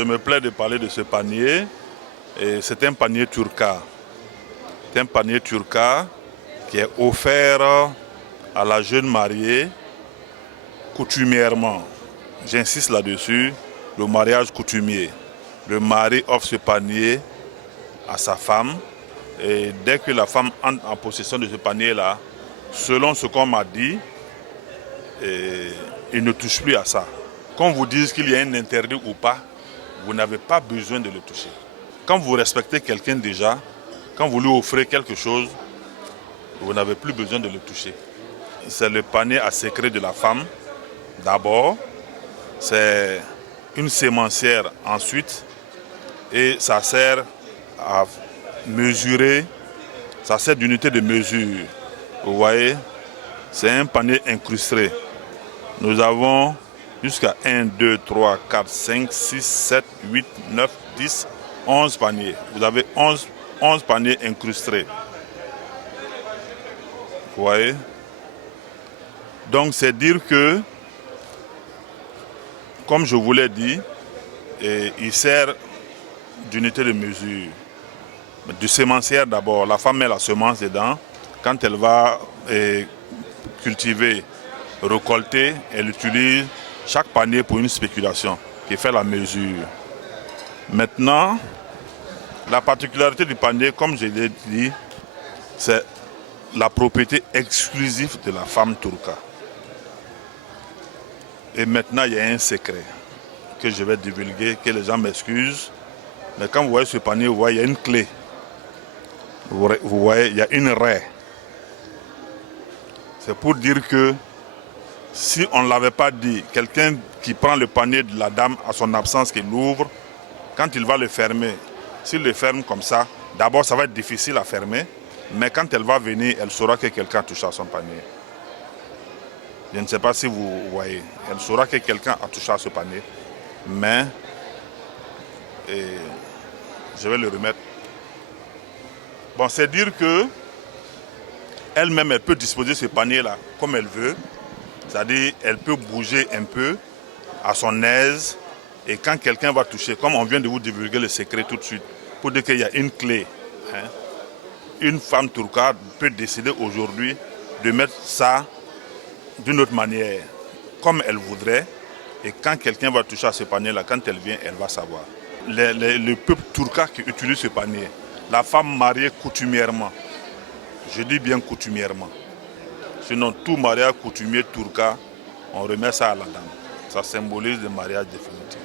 Je me plais de parler de ce panier. C'est un panier turca. C'est un panier turca qui est offert à la jeune mariée coutumièrement. J'insiste là-dessus, le mariage coutumier. Le mari offre ce panier à sa femme et dès que la femme entre en possession de ce panier-là, selon ce qu'on m'a dit, il ne touche plus à ça. Qu'on vous dise qu'il y a un interdit ou pas, vous n'avez pas besoin de le toucher. Quand vous respectez quelqu'un déjà, quand vous lui offrez quelque chose, vous n'avez plus besoin de le toucher. C'est le panier à secret de la femme, d'abord. C'est une sémencière ensuite. Et ça sert à mesurer, ça sert d'unité de mesure. Vous voyez, c'est un panier incrusté. Nous avons jusqu'à 1, 2, 3, 4, 5, 6, 7, 8, 9, 10, 11 paniers. Vous avez 11 paniers incrustés. Vous voyez? Donc c'est dire que, comme je vous l'ai dit, il sert d'unité de mesure. Du sémencière d'abord. La femme met la semence dedans. Quand elle va cultiver, récolter, elle utilise chaque panier pour une spéculation qui fait la mesure. Maintenant, la particularité du panier, comme je l'ai dit, c'est la propriété exclusive de la femme turca. Et maintenant, il y a un secret que je vais divulguer, que les gens m'excusent. Mais quand vous voyez ce panier, vous voyez, il y a une clé. Vous voyez, il y a une raie. C'est pour dire que si on ne l'avait pas dit, quelqu'un qui prend le panier de la dame à son absence, qui l'ouvre, quand il va le fermer, s'il le ferme comme ça, d'abord ça va être difficile à fermer, mais quand elle va venir, elle saura que quelqu'un a touché à son panier. Je ne sais pas si vous voyez, elle saura que quelqu'un a touché à ce panier, mais je vais le remettre. Bon, c'est dire que elle-même, elle peut disposer ce panier-là comme elle veut. C'est-à-dire, elle peut bouger un peu à son aise. Et quand quelqu'un va toucher, comme on vient de vous divulguer le secret tout de suite, pour dire qu'il y a une clé, une femme turca peut décider aujourd'hui de mettre ça d'une autre manière, comme elle voudrait. Et quand quelqu'un va toucher à ce panier-là, quand elle vient, elle va savoir. Le peuple turca qui utilise ce panier, la femme mariée coutumièrement, je dis bien coutumièrement. Sinon, tout mariage coutumier turca, on remet ça à la dame. Ça symbolise le mariage définitif.